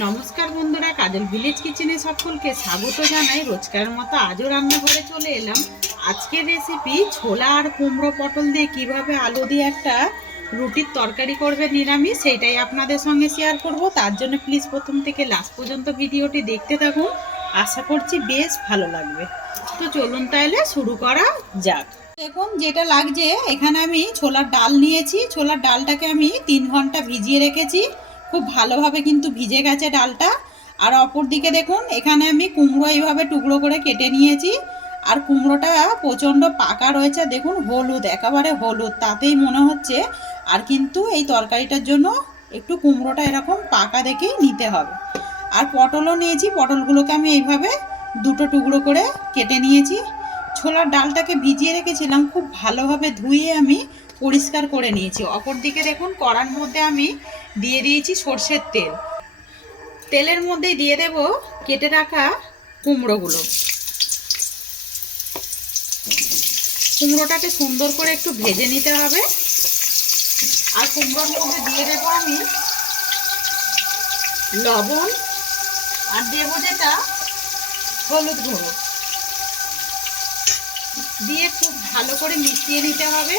নমস্কার বন্ধুরা, কাজল ভিলেজ কিচেনে সকলকে স্বাগত জানাই। রোজকার মতো আজও রান্নাঘরে চলে এলাম। আজকের রেসিপি ছোলা আর কুমড়ো পটল দিয়ে কিভাবে আলু দিয়ে একটা রুটির তরকারি করবে নিরামিষ, সেইটাই আপনাদের সঙ্গে শেয়ার করব। তার জন্য প্লিজ প্রথম থেকে লাস্ট পর্যন্ত ভিডিওটি দেখতে থাকুন। আশা করছি বেশ ভালো লাগবে। তো চলুন তাহলে শুরু করা যাক। দেখুন যেটা লাগছে, এখানে আমি ছোলার ডাল নিয়েছি। ছোলার ডালটাকে আমি 3 ঘন্টা ভিজিয়ে রেখেছি। খুব ভালোভাবে কিন্তু ভিজে গেছে ডালটা। আর অপর দিকে দেখুন এখানে আমি কুমড়ো এইভাবে টুকরো করে কেটে নিয়েছি। আর কুমড়োটা প্রচণ্ড পাকা রয়েছে, দেখুন হলুদ, একেবারে হলুদ, তাতেই মনে হচ্ছে। আর কিন্তু এই তরকারিটার জন্য একটু কুমড়োটা এরকম পাকা দেখেই নিতে হবে। আর পটলও নিয়েছি, পটলগুলোকে আমি এইভাবে দুটো টুকরো করে কেটে নিয়েছি। ছোলার ডালটাকে ভিজিয়ে রেখেছিলাম, খুব ভালোভাবে ধুয়ে আমি পরিষ্কার করে নিয়েছি। অপর দিকে দেখুন কড়ার মধ্যে আমি দিয়ে দিয়েছি সর্ষের তেল। তেলের মধ্যে দিয়ে দেব কেটে রাখা কুমড়োগুলো। কুমড়োটাকে সুন্দর করে একটু ভেজে নিতে হবে। আর কুমড়োর মধ্যে দিয়ে দেবো আমি লবণ, আর দেবো যেটা হলুদ গুঁড়ো, দিয়ে খুব ভালো করে মিশিয়ে নিতে হবে।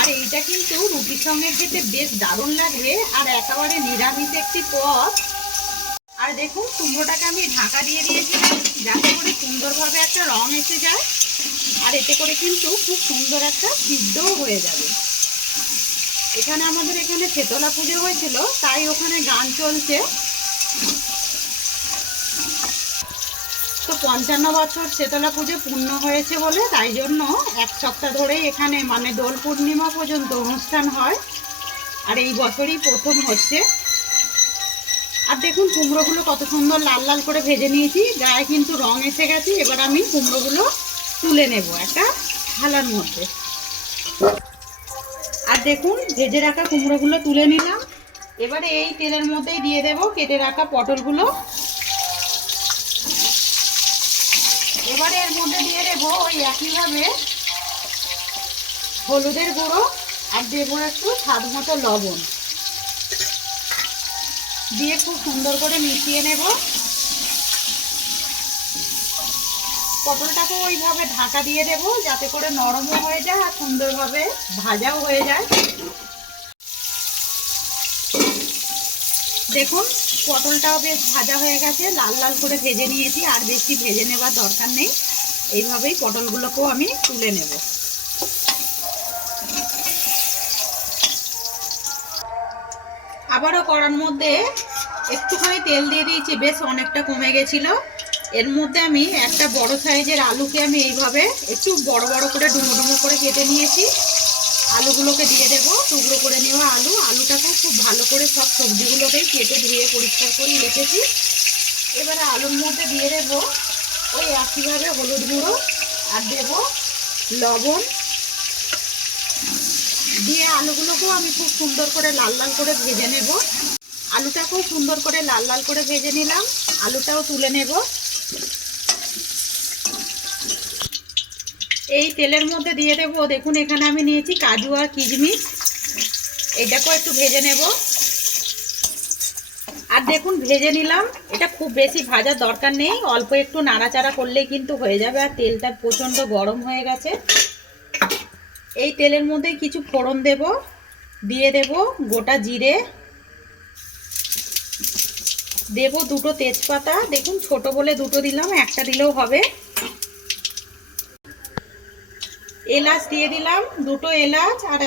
আর এইটা কিন্তু রুটির সঙ্গে খেতে বেশ দারুণ লাগবে, আর একেবারে নিরামিষ একটি পদ। আর দেখুন কুমড়োটাকে আমি ঢাকা দিয়ে দিয়েছিলাম যাতে করে সুন্দরভাবে একটা রং এসে যায়। আর এতে করে কিন্তু খুব সুন্দর একটা সিদ্ধও হয়ে যাবে। এখানে আমাদের এখানে শেতলা পুজো হয়েছিল, তাই ওখানে গান চলছে। তো 55 বছর শেতলা পুজো পূর্ণ হয়েছে বলে, তাই জন্য 1 সপ্তাহ ধরে এখানে মানে দোল পূর্ণিমা পর্যন্ত অনুষ্ঠান হয়। আর এই বছরই প্রথম হচ্ছে। আর দেখুন কুমড়োগুলো কত সুন্দর লাল লাল করে ভেজে নিয়েছি, গায়ে কিন্তু রং এসে গেছে। এবার আমি কুমড়োগুলো তুলে নেব একটা থালার মধ্যে। আর দেখুন ভেজে রাখা কুমড়োগুলো তুলে নিলাম। এবারে এই তেলের মধ্যেই দিয়ে দেব কেটে রাখা পটলগুলো। এবারে এর মধ্যে দিয়ে দেবো ওই একইভাবে হলুদের গুঁড়ো, আর দেবো একটু স্বাদ মতো লবণ, দিয়ে খুব সুন্দর করে মিশিয়ে নেব। পটলটাকে ওইভাবে ঢাকা দিয়ে দেবো যাতে করে নরমও হয়ে যায় আর সুন্দরভাবে ভাজাও হয়ে যায়। দেখুন পটলটাও বেশ ভাজা হয়ে গেছে, লাল লাল করে ভেজে নিয়েছি। আর বেশি ভেজে নেবার দরকার নেই, এইভাবেই পটলগুলোকেও আমি তুলে নেব। আবারও কড়ার মধ্যে একটুখানি তেল দিয়ে দিয়েছি, বেশ অনেকটা কমে গেছিল। এর মধ্যে আমি একটা বড় সাইজের আলুকে আমি এইভাবে একটু বড় বড় করে ডুমো ডুমো করে কেটে নিয়েছি। আলুগুলোকে দিয়ে দেবো, টুকরো করে নেওয়া আলুটাকে খুব ভালো করে সব সবজিগুলোকেই কেটে ধুয়ে পরিষ্কার করে রেখেছি। এবারে আলুর মধ্যে দিয়ে দেবো ওই একইভাবে হলুদ গুঁড়ো, আর দেবো লবণ, দিয়ে আলুগুলোকেও আমি খুব সুন্দর করে লাল লাল করে ভেজে নেব। আলুটাকেও সুন্দর করে লাল লাল করে ভেজে নিলাম। আলুটাও তুলে নেব। এই তেলের মধ্যে দিয়ে দেবো, দেখুন এখানে আমি নিয়েছি কাজু আর কিশমিশ, এটাকেও একটু ভেজে নেব। আর দেখুন ভেজে নিলাম। এটা খুব বেশি ভাজার দরকার নেই, অল্প একটু নাড়াচাড়া করলেই কিন্তু হয়ে যাবে। আর তেলটা প্রচণ্ড গরম হয়ে গেছে। এই তেলের মধ্যে কিছু ফোড়ন দেব, দিয়ে দেব গোটা জিরে, দেব দুটো তেজপাতা, দেখুন ছোট বলে দুটো দিলাম, একটা দিলেও হবে। এলাচ দিয়ে দিলাম, দুটো এলাচ, আর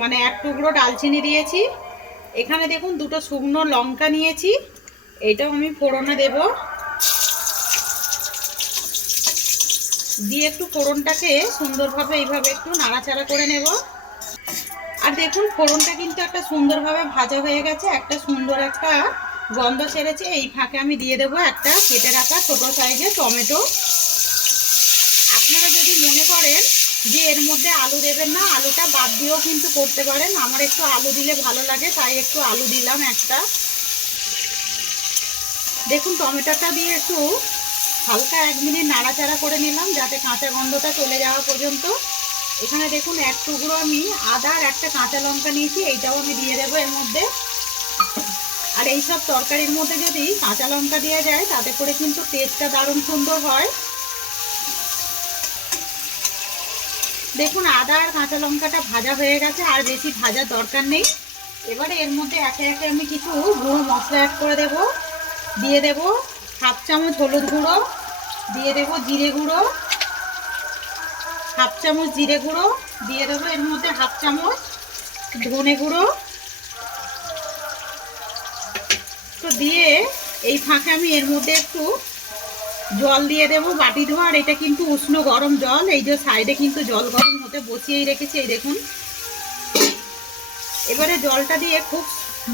মানে এক টুকরো ডালচিনি দিয়েছি। এখানে দেখুন দুটো শুকনো লঙ্কা নিয়েছি, এটাও আমি ফোড়নে দেব। দিয়ে একটু ফোড়নটাকে সুন্দরভাবে এইভাবে একটু নাড়াচাড়া করে নেব। আর দেখুন ফোড়নটা কিন্তু একটা সুন্দরভাবে ভাজা হয়ে গেছে, একটা সুন্দর একটা গন্ধ ছেড়েছে। এই ফাঁকে আমি দিয়ে দেবো একটা কেটে রাখা ছোট সাইজের টমেটো। আপনারা যদি মনে করেন যে এর মধ্যে আলু দেবেন না, আলুটা বাদ দিয়েও কিন্তু করতে পারেন। আমার একটু আলু দিলে ভালো লাগে, তাই একটু আলু দিলাম একটা। দেখুন টমেটোটা দিয়ে একটু হালকা 1 মিনিট নাড়াচাড়া করে নিলাম যাতে কাঁচা গন্ধটা চলে যাওয়া পর্যন্ত। এখানে দেখুন এক টুকরো আমি আদা আর একটা কাঁচা লঙ্কা নিয়েছি, এইটাও আমি দিয়ে দেবো এর মধ্যে। আর এইসব তরকারির মধ্যে যদি কাঁচা লঙ্কা দেওয়া যায় তাতে করে কিন্তু টেস্টটা দারুণ সুন্দর হয়। দেখুন আদা আর কাঁচা লঙ্কাটা ভাজা হয়ে গেছে, আর বেশি ভাজার দরকার নেই। এবারে এর মধ্যে একে একে আমি কিছু গুঁড়ো মশলা অ্যাড করে দেব। দিয়ে দেব হাফ চামচ হলুদ গুঁড়ো, দিয়ে দেব জিরে গুঁড়ো, হাফ চামচ জিরে গুঁড়ো, দিয়ে দেবো এর মধ্যে হাফ চামচ ধনে গুঁড়ো। তো দিয়ে এই ফাঁকে আমি এর মধ্যে একটু জল দিয়ে দেবো বাটি ধোয়া। আর এটা কিন্তু উষ্ণ গরম জল, এই যে সাইডে কিন্তু জল গরম হতে বসিয়েই রেখেছি, এই দেখুন। এবারে জলটা দিয়ে খুব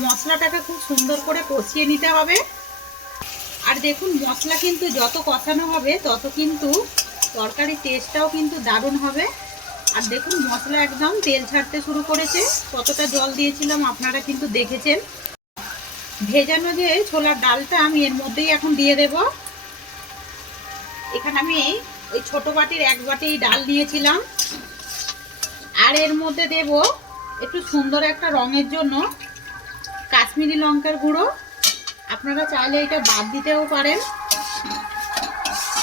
মশলাটাকে খুব সুন্দর করে কষিয়ে নিতে হবে। আর দেখুন মশলা কিন্তু যত কষানো হবে তত কিন্তু তরকারির টেস্টটাও কিন্তু দারুণ হবে। আর দেখুন মশলা একদম তেল ছাড়তে শুরু করেছে। কতটা জল দিয়েছিলাম আপনারা কিন্তু দেখেছেন। ভেজানো যে ছোলার ডালটা আমি এর মধ্যেই এখন দিয়ে দেব। এখানে আমি ওই ছোট বাটির 1 বাটি ডাল নিয়েছিলাম। আর এর মধ্যে দেব একটু সুন্দর একটা রঙের জন্য কাশ্মীরি লঙ্কার গুঁড়ো। আপনারা চাইলে এটা বাদ দিতেও পারেন।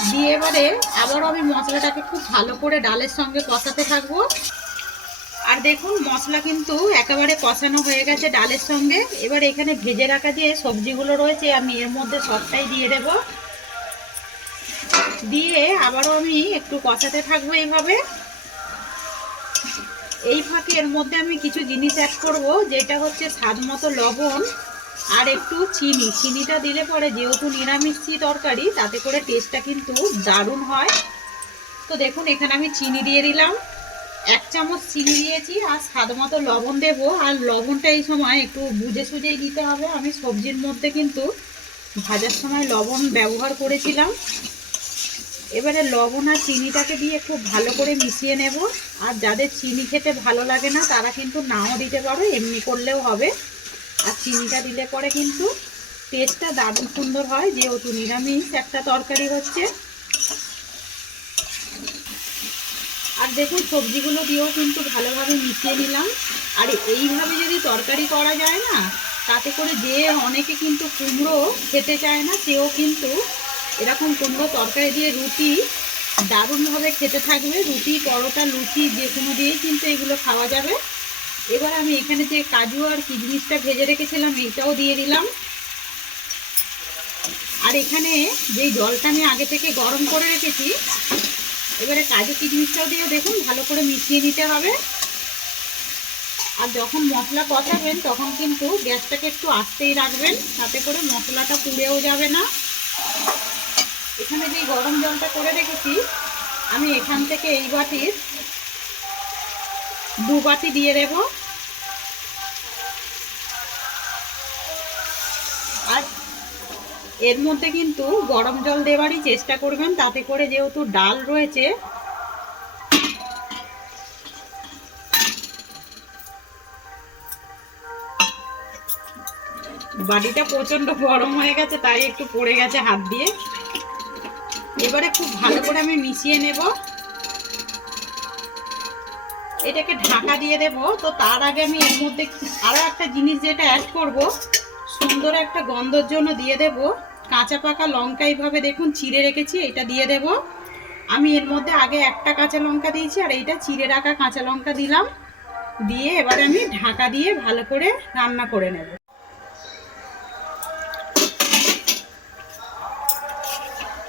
দিয়ে এবারে আবারও আমি মশলাটাকে খুব ভালো করে ডালের সঙ্গে কষাতে থাকবো। আর দেখুন মশলা কিন্তু একেবারে কষানো হয়ে গেছে ডালের সঙ্গে। এবার এখানে ভেজে রাখা যে সবজিগুলো রয়েছে আমি এর মধ্যে সবটাই দিয়ে দেব। দিয়ে আবারও আমি একটু কষাতে থাকবো এইভাবে। এই ফাঁকে এর মধ্যে আমি কিছু জিনিস অ্যাড করব, যেটা হচ্ছে স্বাদ মতো লবণ আর একটু চিনি। চিনিটা দিলে পরে যেহেতু নিরামিষ তরকারি তাতে করে টেস্টটা কিন্তু দারুণ হয়। তো দেখুন এখানে আমি চিনি দিয়ে দিলাম, 1 চামচ চিনি দিয়েছি। আর স্বাদ মতো লবণ দেব। আর লবণটা এই সময় একটু বুঝে সুঝেই দিতে হবে। আমি সবজির মধ্যে কিন্তু ভাজার সময় লবণ ব্যবহার করেছিলাম। এবারে লবণ আর চিনিটাকে দিয়ে খুব ভালো করে মিশিয়ে নেব। আর যাদের চিনি খেতে ভালো লাগে না তারা কিন্তু নাও দিতে পারো, এমনি করলেও হবে। আর চিনিটা দিলে পরে কিন্তু টেস্টটা দারুণ সুন্দর হয়, যেহেতু নিরামিষ একটা তরকারি হচ্ছে। আর দেখুন সবজিগুলো দিয়েও কিন্তু ভালোভাবে মিশিয়ে নিলাম। আর এইভাবে যদি তরকারি করা যায় না তাতে করে যে অনেকে কিন্তু কুমড়ো খেতে চায় না সেও কিন্তু এরকম কুমড়ো তরকারি দিয়ে রুটি দারুণভাবে খেতে থাকবে। রুটি পরোটা লুচি যে কোনো দিয়েই কিন্তু এগুলো খাওয়া যাবে। এবার আমি এখানে যে কাজু আর কিশমিশটা ভেজে রেখেছিলাম এইটাও দিয়ে দিলাম। আর এখানে যেই জলটা আমি আগে থেকে গরম করে রেখেছি এবারে কাজু কিশমিশটাও দিয়ে দেখুন ভালো করে মিশিয়ে নিতে হবে। আর যখন মশলা কষাবেন তখন কিন্তু গ্যাসটাকে একটু আস্তেই রাখবেন, তাতে করে মশলাটা পুড়েও যাবে না। এখানে যেই গরম জলটা করে রেখেছি আমি এখান থেকে এই বাটির 2 বাটি দিয়ে দেব। আর এর মধ্যে কিন্তু গরম জল দেওয়ারই চেষ্টা করবেন, তাতে করে যেহেতু ডাল রয়েছে বাটিটা প্রচন্ড গরম হয়ে গেছে তাই একটু পড়ে গেছে হাত দিয়ে। এবারে খুব ভালো করে আমি মিশিয়ে নেব। এটাকে ঢাকা দিয়ে দেব। তো তার আগে আমি এর মধ্যে আরো একটা জিনিস যেটা অ্যাড করব, সুন্দর একটা গন্ধর জন্য দিয়ে দেব কাঁচা পাকা লঙ্কা। এইভাবে দেখুন চিড়ে রেখেছি, এটা দিয়ে দেব। আমি এর মধ্যে আগে একটা কাঁচা লঙ্কা দিয়েছি আর এইটা চিড়ে রাখা কাঁচা লঙ্কা দিলাম। দিয়ে এবারে আমি ঢাকা দিয়ে ভালো করে রান্না করে নেব।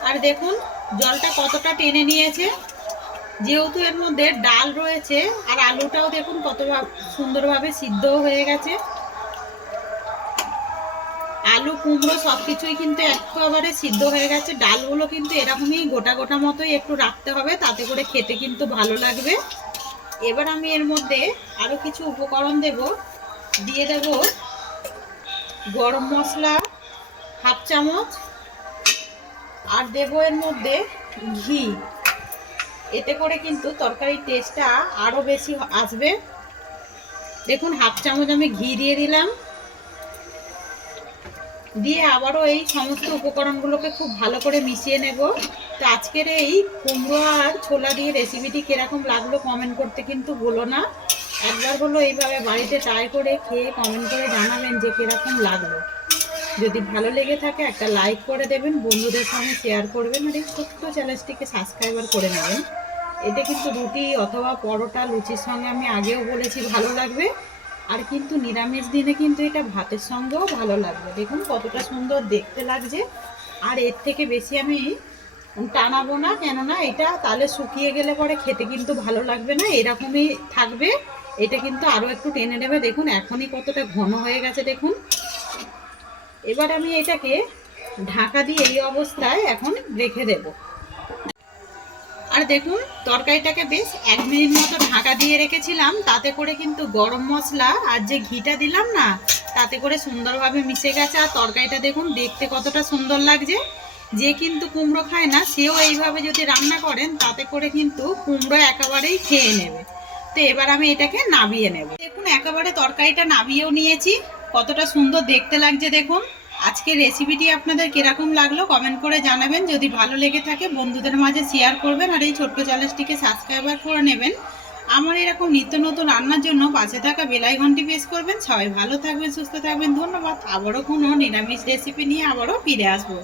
আর দেখুন জলটা কতটা টেনে নিয়েছে, যেহেতু এর মধ্যে ডাল রয়েছে। আর আলুটাও দেখুন কত সুন্দরভাবে সিদ্ধ হয়ে গেছে। আলু কুমড়ো সবকিছুই কিন্তু একেবারে সিদ্ধ হয়ে গেছে। ডালগুলো কিন্তু এরকমই গোটা গোটা মতোই একটু রাখতে হবে, তাতে করে খেতে কিন্তু ভালো লাগবে। এবার আমি এর মধ্যে আরো কিছু উপকরণ দেব। দিয়ে দেব গরম মশলা হাফ চামচ, আর দেব এর মধ্যে ঘি। এতে করে কিন্তু তরকারির টেস্টটা আরো বেশি আসবে। দেখুন হাফ চামচ আমি ঘি দিয়ে দিলাম। দিয়ে আবারও এই সমস্ত উপকরণগুলোকে খুব ভালো করে মিশিয়ে নেব। তো আজকের এই কুমড়ো আর ছোলা দিয়ে রেসিপিটি কিরকম লাগলো কমেন্ট করতে কিন্তু ভুলো না। একবার হলো এইভাবে বাড়িতে ট্রাই করে খেয়ে কমেন্ট করে জানাবেন যে কিরকম লাগলো। যদি ভালো লেগে থাকে একটা লাইক করে দেবেন, বন্ধুদের সঙ্গে শেয়ার করবেন, আর এই ছোট্ট চ্যানেলটিকে সাবস্ক্রাইবার করে নেবেন। এটা কিন্তু রুটি অথবা পরোটা, লুচির সঙ্গে আমি আগেও বলেছি ভালো লাগবে, আর কিন্তু নিরামিষ দিনে কিন্তু এটা ভাতের সঙ্গেও ভালো লাগবে। দেখুন কতটা সুন্দর দেখতে লাগছে। আর এর থেকে বেশি আমি টানাবো না, কেননা এটা তাহলে শুকিয়ে গেলে পরে খেতে কিন্তু ভালো লাগবে না, এরকমই থাকবে। এটা কিন্তু আরও একটু টেনে নেবে। দেখুন এখনই কতটা ঘন হয়ে গেছে দেখুন। এবার আমি এটাকে ঢাকা দিয়ে এই অবস্থায় এখন রেখে দেব। আর দেখুন তরকারিটাকে বেশ 1 মিনিট মতো ঢাকা দিয়ে রেখেছিলাম, তাতে করে কিন্তু গরম মশলা আর যে ঘিটা দিলাম না, তাতে করে সুন্দরভাবে মিশে গেছে। আর তরকারিটা দেখুন দেখতে কতটা সুন্দর লাগছে। যে কিন্তু কুমড়ো খায় না সেও এইভাবে যদি রান্না করেন, তাতে করে কিন্তু কুমড়ো একেবারেই খেয়ে নেবে। তো এবার আমি এটাকে নামিয়ে নেব। দেখুন একেবারে তরকারিটা নামিয়েও নিয়েছি, কতটা সুন্দর দেখতে লাগছে দেখুন। আজকের রেসিপিটি আপনাদের কিরকম লাগলো কমেন্ট করে জানাবেন। যদি ভালো লেগে থাকে বন্ধুদের মাঝে শেয়ার করবেন, আর এই ছোট্ট চ্যানেলটিকে সাবস্ক্রাইবার করে নেবেন। আমার এরকম নিত্য নতুন রান্নার জন্য পাশে থাকা বেল আইকনটি প্রেস করবেন। সবাই ভালো থাকবেন, সুস্থ থাকবেন, ধন্যবাদ। আবারও কোনো নিরামিষ রেসিপি নিয়ে আবারও ফিরে আসবো।